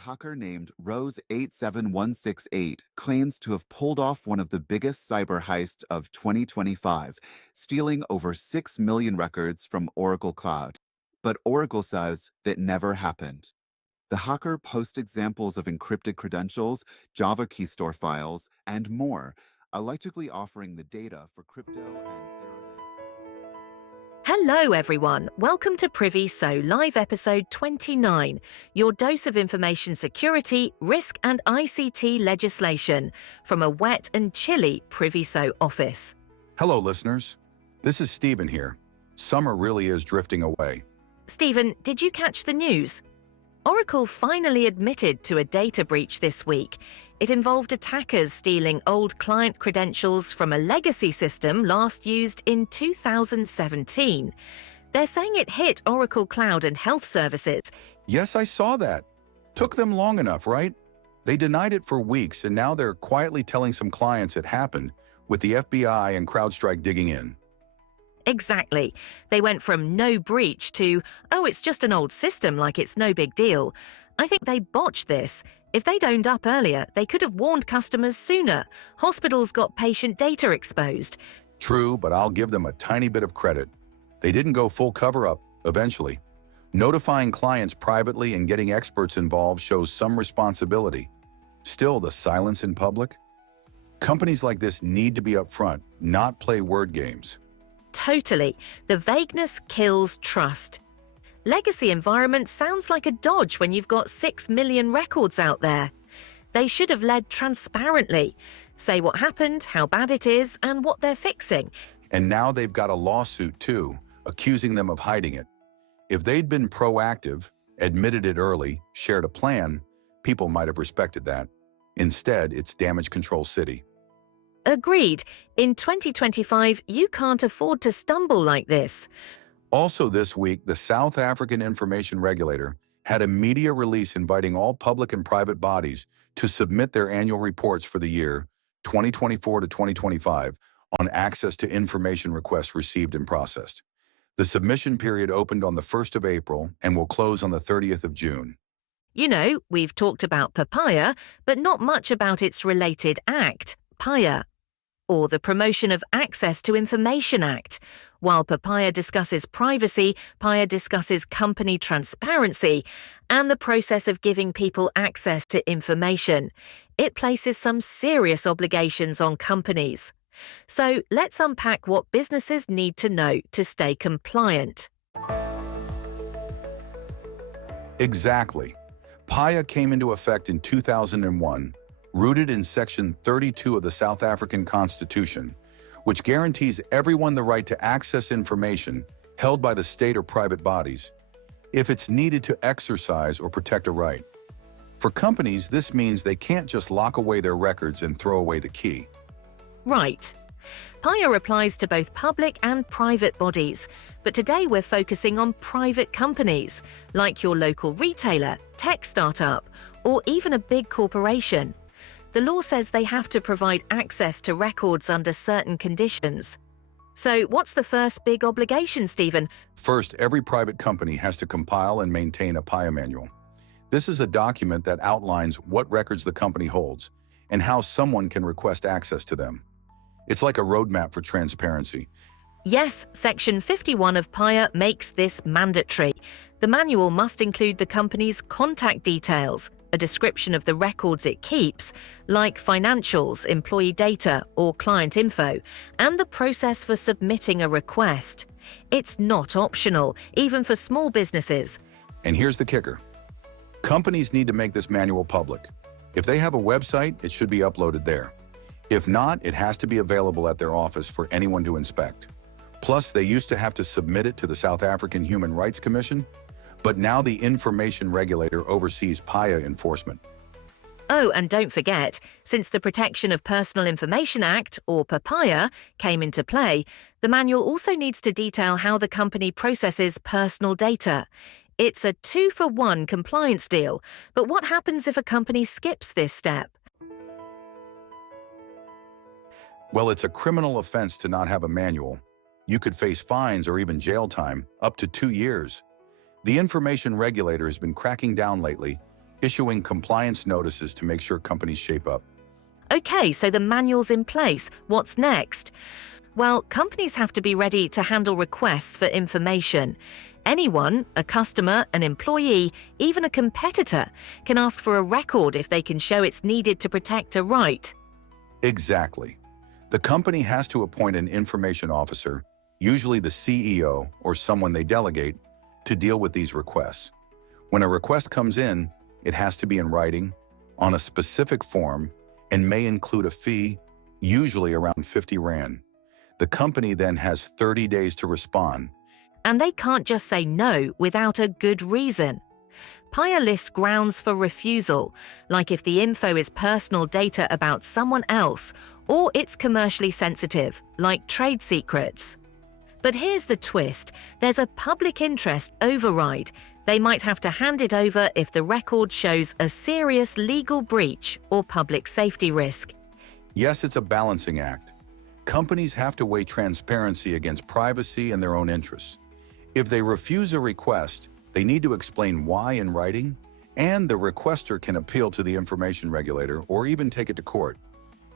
hacker named Rose87168 claims to have pulled off one of the biggest cyber heists of 2025, stealing over 6 million records from Oracle Cloud. But Oracle says that never happened. The hacker posts examples of encrypted credentials, Java key store files, and more, allegedly offering the data for crypto and zero-day. Hello everyone, welcome to Priviso live episode 29, your dose of information security, risk and ICT legislation from a wet and chilly Priviso office. Hello listeners, this is Stephen here. Summer really is drifting away. Stephen, did you catch the news? Oracle finally admitted to a data breach this week. It involved attackers stealing old client credentials from a legacy system last used in 2017. They're saying it hit Oracle Cloud and Health Services. Yes, I saw that. Took them long enough, right? They denied it for weeks and now they're quietly telling some clients it happened, with the FBI and CrowdStrike digging in. Exactly. They went from no breach to, oh, it's just an old system, like it's no big deal. I think they botched this. If they'd owned up earlier, they could have warned customers sooner. Hospitals got patient data exposed. True, but I'll give them a tiny bit of credit. They didn't go full cover-up, eventually. Notifying clients privately and getting experts involved shows some responsibility. Still, the silence in public? Companies like this need to be upfront, not play word games. Totally. The vagueness kills trust. Legacy environment sounds like a dodge when you've got 6 million records out there. They should have led transparently. Say what happened, how bad it is, and what they're fixing. And now they've got a lawsuit too, accusing them of hiding it. If they'd been proactive, admitted it early, shared a plan, people might have respected that. Instead, it's damage control city. Agreed. In 2025, you can't afford to stumble like this. Also this week, the South African Information Regulator had a media release inviting all public and private bodies to submit their annual reports for the year 2024 to 2025 on access to information requests received and processed. The submission period opened on the 1st of April and will close on the 30th of June. You know, we've talked about PAIA, but not much about its related act, PAIA, or the Promotion of Access to Information Act. While PAIA discusses privacy, PAIA discusses company transparency and the process of giving people access to information. It places some serious obligations on companies. So let's unpack what businesses need to know to stay compliant. Exactly. PAIA came into effect in 2001, rooted in Section 32 of the South African Constitution, which guarantees everyone the right to access information held by the state or private bodies, if it's needed to exercise or protect a right. For companies, this means they can't just lock away their records and throw away the key. Right. PAIA applies to both public and private bodies, but today we're focusing on private companies, like your local retailer, tech startup, or even a big corporation. The law says they have to provide access to records under certain conditions. So what's the first big obligation, Stephen? First, every private company has to compile and maintain a PAIA manual. This is a document that outlines what records the company holds and how someone can request access to them. It's like a roadmap for transparency. Yes, Section 51 of PAIA makes this mandatory. The manual must include the company's contact details, a description of the records it keeps, like financials, employee data, or client info, and the process for submitting a request. It's not optional, even for small businesses. And here's the kicker. Companies need to make this manual public. If they have a website, it should be uploaded there. If not, it has to be available at their office for anyone to inspect. Plus, they used to have to submit it to the South African Human Rights Commission, but now the Information Regulator oversees PAIA enforcement. Oh, and don't forget, since the Protection of Personal Information Act, or PAIA, came into play, the manual also needs to detail how the company processes personal data. It's a 2-for-1 compliance deal, but what happens if a company skips this step? Well, it's a criminal offense to not have a manual. You could face fines or even jail time, up to 2 years. The Information Regulator has been cracking down lately, issuing compliance notices to make sure companies shape up. Okay, so the manual's in place. What's next? Well, companies have to be ready to handle requests for information. Anyone, a customer, an employee, even a competitor, can ask for a record if they can show it's needed to protect a right. Exactly. The company has to appoint an information officer, usually the CEO or someone they delegate, to deal with these requests. When a request comes in, it has to be in writing, on a specific form, and may include a fee, usually around 50 Rand. The company then has 30 days to respond. And they can't just say no without a good reason. PAIA lists grounds for refusal, like if the info is personal data about someone else or it's commercially sensitive, like trade secrets. But here's the twist. There's a public interest override. They might have to hand it over if the record shows a serious legal breach or public safety risk. Yes, it's a balancing act. Companies have to weigh transparency against privacy and their own interests. If they refuse a request, they need to explain why in writing, and the requester can appeal to the Information Regulator or even take it to court.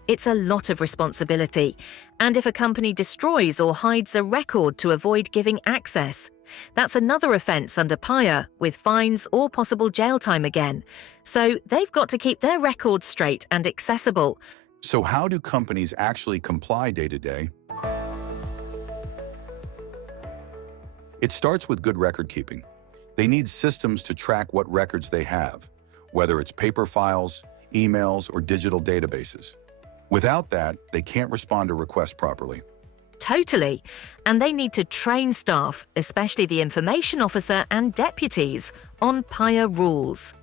It's a lot of responsibility. And if a company destroys or hides a record to avoid giving access, that's another offence under PAIA with fines or possible jail time again. So they've got to keep their records straight and accessible. So how do companies actually comply day to day? It starts with good record keeping. They need systems to track what records they have, whether it's paper files, emails, or digital databases. Without that, they can't respond to requests properly. Totally. And they need to train staff, especially the information officer and deputies, on PAIA rules.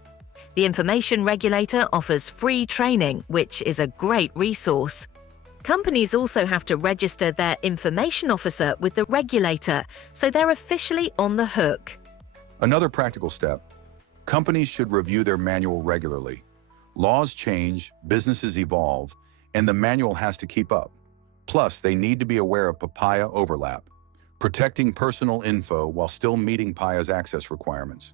The Information Regulator offers free training, which is a great resource. Companies also have to register their information officer with the regulator, so they're officially on the hook. Another practical step, companies should review their manual regularly. Laws change, businesses evolve, and the manual has to keep up. Plus, they need to be aware of PAIA overlap, protecting personal info while still meeting PAIA's access requirements.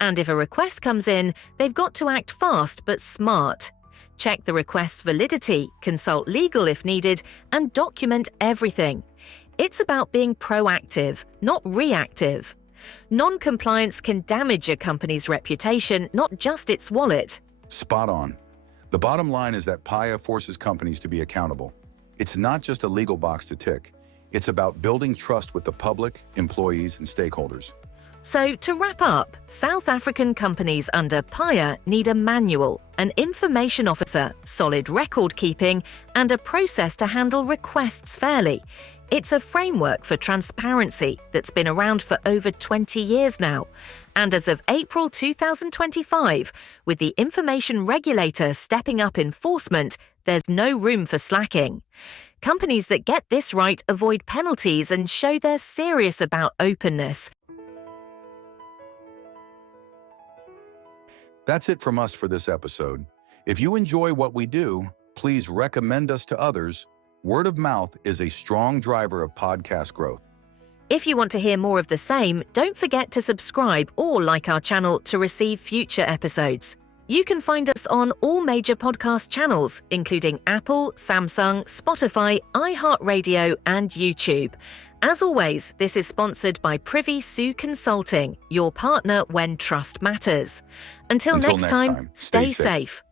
And if a request comes in, they've got to act fast but smart. Check the request's validity, consult legal if needed, and document everything. It's about being proactive, not reactive. Non-compliance can damage a company's reputation, not just its wallet. Spot on. The bottom line is that PAIA forces companies to be accountable. It's not just a legal box to tick. It's about building trust with the public, employees, and stakeholders. So, to wrap up, South African companies under PAIA need a manual, an information officer, solid record keeping, and a process to handle requests fairly. It's a framework for transparency that's been around for over 20 years now. And as of April 2025, with the Information Regulator stepping up enforcement, there's no room for slacking. Companies that get this right avoid penalties and show they're serious about openness. That's it from us for this episode. If you enjoy what we do, please recommend us to others. Word of mouth is a strong driver of podcast growth. If you want to hear more of the same, don't forget to subscribe or like our channel to receive future episodes. You can find us on all major podcast channels, including Apple, Samsung, Spotify, iHeartRadio, and YouTube. As always, this is sponsored by Priviso Consulting, your partner when trust matters. Until next time, stay safe.